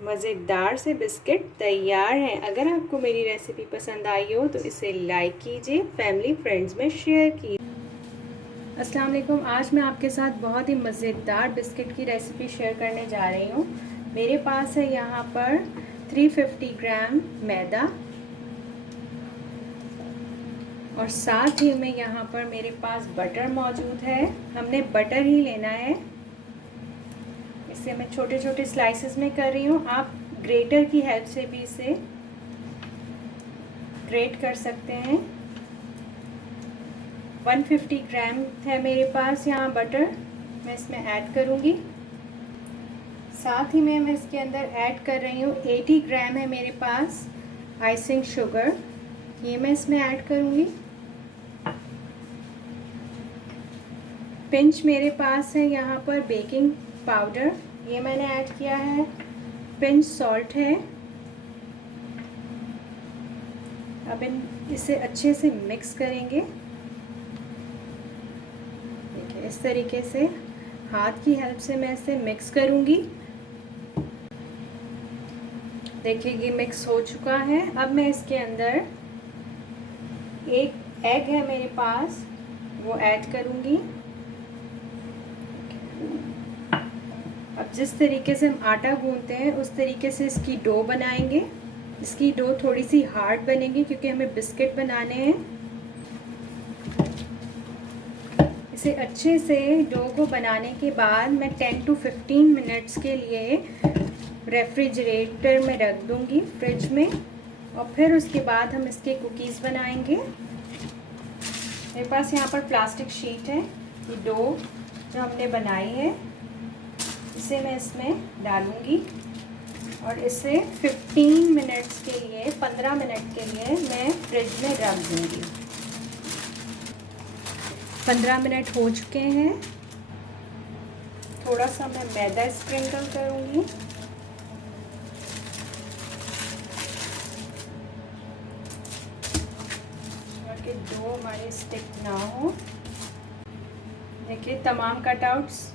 मज़ेदार से बिस्किट तैयार हैं। अगर आपको मेरी रेसिपी पसंद आई हो तो इसे लाइक कीजिए, फैमिली फ्रेंड्स में शेयर कीजिए। अस्सलाम वालेकुम। आज मैं आपके साथ बहुत ही मज़ेदार बिस्किट की रेसिपी शेयर करने जा रही हूँ। मेरे पास है यहाँ पर 350 ग्राम मैदा और साथ ही में यहाँ पर मेरे पास बटर मौजूद है। हमने बटर ही लेना है। इसे मैं छोटे छोटे स्लाइसेस में कर रही हूँ। आप ग्रेटर की हेल्प से भी इसे ग्रेट कर सकते हैं। 150 ग्राम है मेरे पास यहाँ बटर, मैं इसमें ऐड करूँगी। साथ ही में मैं इसके अंदर ऐड कर रही हूँ 80 ग्राम है मेरे पास आइसिंग शुगर, ये मैं इसमें ऐड करूँगी। पिंच मेरे पास है यहाँ पर बेकिंग पाउडर, ये मैंने ऐड किया है। पिंच सॉल्ट है। अब इसे अच्छे से मिक्स करेंगे। देखिए इस तरीके से हाथ की हेल्प से मैं इसे मिक्स करूँगी। देखिए ये मिक्स हो चुका है। अब मैं इसके अंदर एक एग है मेरे पास, वो ऐड करूँगी। अब जिस तरीके से हम आटा गूंथते हैं उस तरीके से इसकी डो बनाएंगे। इसकी डो थोड़ी सी हार्ड बनेगी क्योंकि हमें बिस्किट बनाने हैं। इसे अच्छे से डो को बनाने के बाद मैं 10 to 15 मिनट्स के लिए रेफ्रिजरेटर में रख दूंगी, फ्रिज में, और फिर उसके बाद हम इसके कुकीज़ बनाएंगे। मेरे पास यहाँ पर प्लास्टिक शीट है। ये डो जो हमने बनाई है इसे मैं इसमें डालूंगी और इसे 15 मिनट्स के लिए 15 मिनट के लिए मैं फ्रिज में रख दूंगी। 15 मिनट हो चुके हैं। थोड़ा सा मैं मैदा स्प्रिंकल करूंगी। ताकि डो हमारे स्टिक ना हो। देखिए तमाम कटआउट्स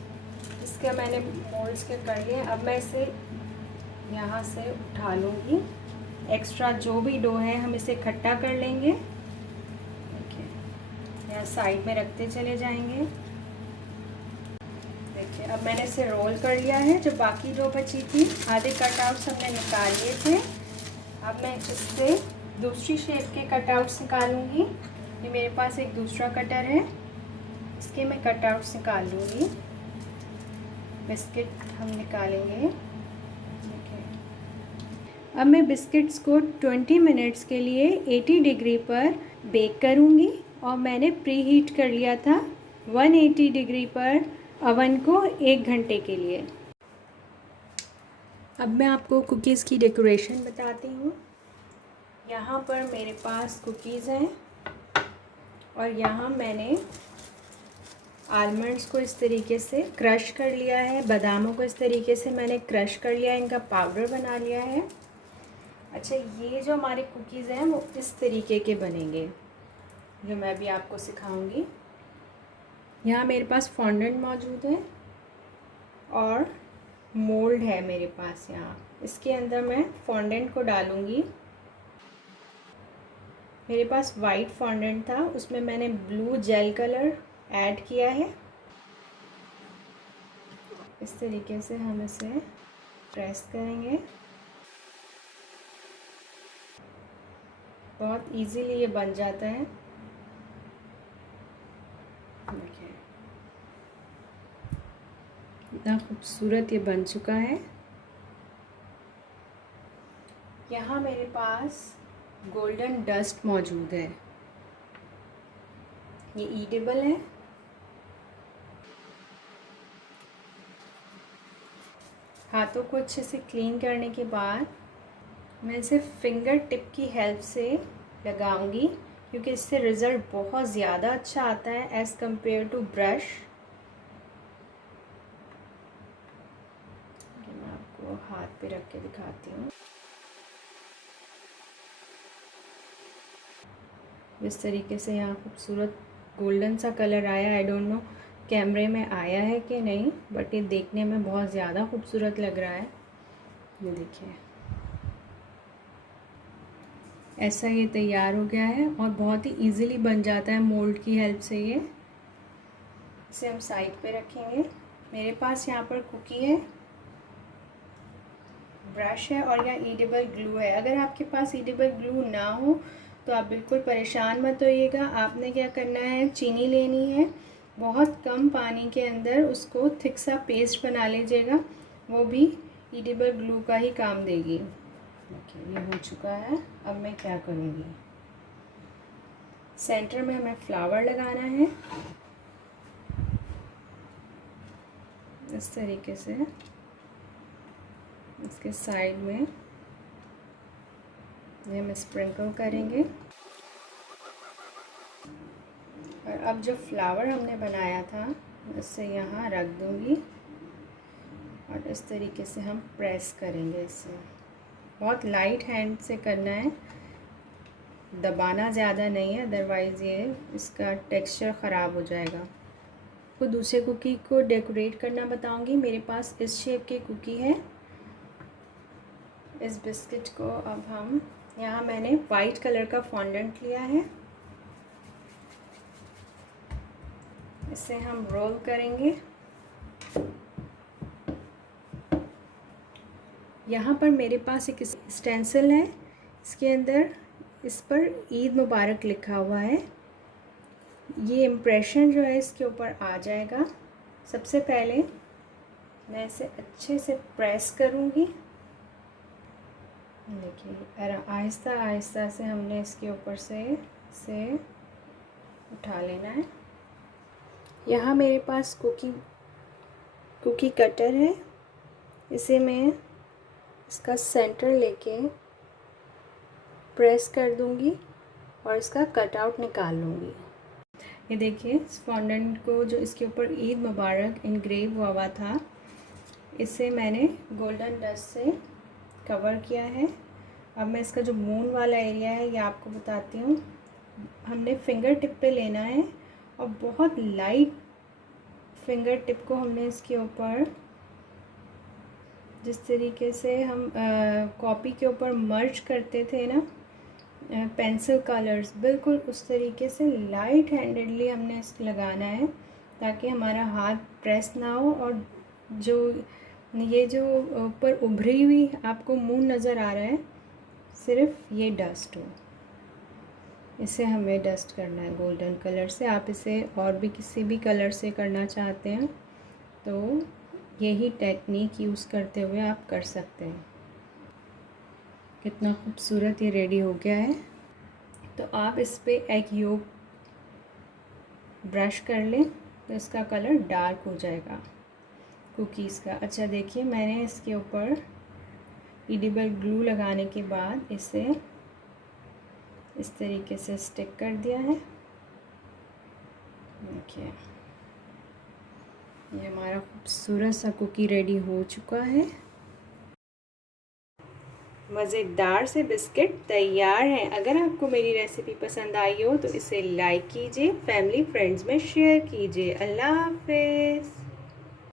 इसके मैंने मोल्ड्स के कर लिए। अब मैं इसे यहाँ से उठा लूँगी। एक्स्ट्रा जो भी डो है हम इसे इकट्ठा कर लेंगे। देखिए यहाँ साइड में रखते चले जाएंगे। देखिए अब मैंने इसे रोल कर लिया है। जो बाकी डो बची थी, आधे कटआउट्स हमने निकाल लिए थे। अब मैं इससे दूसरी शेप के कटआउट्स निकालूँगी। ये मेरे पास एक दूसरा कटर है, इसके मैं कटआउट्स निकाल लूँगी। बिस्किट हम निकालेंगे। अब मैं बिस्किट्स को 20 मिनट्स के लिए 80 डिग्री पर बेक करूँगी और मैंने प्री हीट कर लिया था 180 डिग्री पर अवन को 1 घंटे के लिए। अब मैं आपको कुकीज़ की डेकोरेशन बताती हूँ। यहाँ पर मेरे पास कुकीज़ हैं और यहाँ मैंने आलमंड्स को इस तरीके से क्रश कर लिया है, बादामों को इस तरीके से मैंने क्रश कर लिया है, इनका पाउडर बना लिया है। अच्छा, ये जो हमारे कुकीज़ हैं वो इस तरीके के बनेंगे जो मैं भी आपको सिखाऊंगी। यहाँ मेरे पास फॉन्डेंट मौजूद है और मोल्ड है मेरे पास। यहाँ इसके अंदर मैं फॉन्डेंट को डालूंगी। मेरे पास वाइट फॉन्डेंट था, उसमें मैंने ब्लू जेल कलर ऐड किया है। इस तरीके से हम इसे प्रेस करेंगे। बहुत इजीली ये बन जाता है। देखिए इतना खूबसूरत ये बन चुका है। यहाँ मेरे पास गोल्डन डस्ट मौजूद है, ये ईटेबल है। हाथों को अच्छे से क्लीन करने के बाद मैं इसे फिंगर टिप की हेल्प से लगाऊंगी क्योंकि इससे रिज़ल्ट बहुत ज़्यादा अच्छा आता है एज़ कंपेयर टू ब्रश। मैं आपको हाथ पे रख के दिखाती हूँ। इस तरीके से यहाँ खूबसूरत गोल्डन सा कलर आया। आई डोंट नो कैमरे में आया है कि नहीं, बट ये देखने में बहुत ज़्यादा खूबसूरत लग रहा है। ये देखिए ऐसा ये तैयार हो गया है और बहुत ही इजीली बन जाता है मोल्ड की हेल्प से। ये इसे हम साइड पे रखेंगे। मेरे पास यहाँ पर कुकी है, ब्रश है और यहाँ ईडेबल ग्लू है। अगर आपके पास ईडेबल ग्लू ना हो तो आप बिल्कुल परेशान मत होइएगा। आपने क्या करना है, चीनी लेनी है, बहुत कम पानी के अंदर उसको थिक सा पेस्ट बना लीजिएगा, वो भी ईडेबल ग्लू का ही काम देगी। ओके, ये हो चुका है। अब मैं क्या करूँगी, सेंटर में हमें फ्लावर लगाना है इस तरीके से, इसके साइड में ये हम स्प्रिंकल करेंगे। और अब जो फ्लावर हमने बनाया था इससे यहाँ रख दूँगी और इस तरीके से हम प्रेस करेंगे। इसे बहुत लाइट हैंड से करना है, दबाना ज़्यादा नहीं है, अदरवाइज़ ये इसका टेक्सचर ख़राब हो जाएगा। तो दूसरे कुकी को डेकोरेट करना बताऊंगी। मेरे पास इस शेप की कुकी है। इस बिस्किट को अब हम यहाँ, मैंने वाइट कलर का फॉन्डेंट लिया है, इसे हम रोल करेंगे। यहाँ पर मेरे पास एक स्टेंसिल है, इसके अंदर इस पर ईद मुबारक लिखा हुआ है। ये इम्प्रेशन जो है इसके ऊपर आ जाएगा। सबसे पहले मैं इसे अच्छे से प्रेस करूँगी। देखिए आहिस्ता आहिस्ता से हमने इसके ऊपर से इसे उठा लेना है। यहाँ मेरे पास कुकी कटर है, इसे मैं इसका सेंटर लेके प्रेस कर दूँगी और इसका कटआउट निकाल लूँगी। ये देखिए इस फॉन्डेंट को जो इसके ऊपर ईद मुबारक इनग्रेव हुआ था, इसे मैंने गोल्डन डस्ट से कवर किया है। अब मैं इसका जो मून वाला एरिया है ये आपको बताती हूँ। हमने फिंगर टिप पे लेना है और बहुत लाइट फिंगर टिप को हमने इसके ऊपर, जिस तरीके से हम कॉपी के ऊपर मर्ज करते थे ना पेंसिल कलर्स, बिल्कुल उस तरीके से लाइट हैंडेडली हमने इस लगाना है ताकि हमारा हाथ प्रेस ना हो और जो ये जो ऊपर उभरी हुई आपको मून नज़र आ रहा है, सिर्फ ये डस्ट हो। इसे हमें डस्ट करना है गोल्डन कलर से। आप इसे और भी किसी भी कलर से करना चाहते हैं तो यही टेक्निक यूज़ करते हुए आप कर सकते हैं। कितना खूबसूरत ये रेडी हो गया है। तो आप इस पे एक योग ब्रश कर लें तो इसका कलर डार्क हो जाएगा कुकीज़ का। अच्छा देखिए मैंने इसके ऊपर ईडिबल ग्लू लगाने के बाद इसे इस तरीके से स्टिक कर दिया है। देखिए ये हमारा खूबसूरत सा कुकी रेडी हो चुका है। मज़ेदार से बिस्किट तैयार हैं। अगर आपको मेरी रेसिपी पसंद आई हो तो इसे लाइक कीजिए, फैमिली फ्रेंड्स में शेयर कीजिए। अल्लाह हाफ़िज़।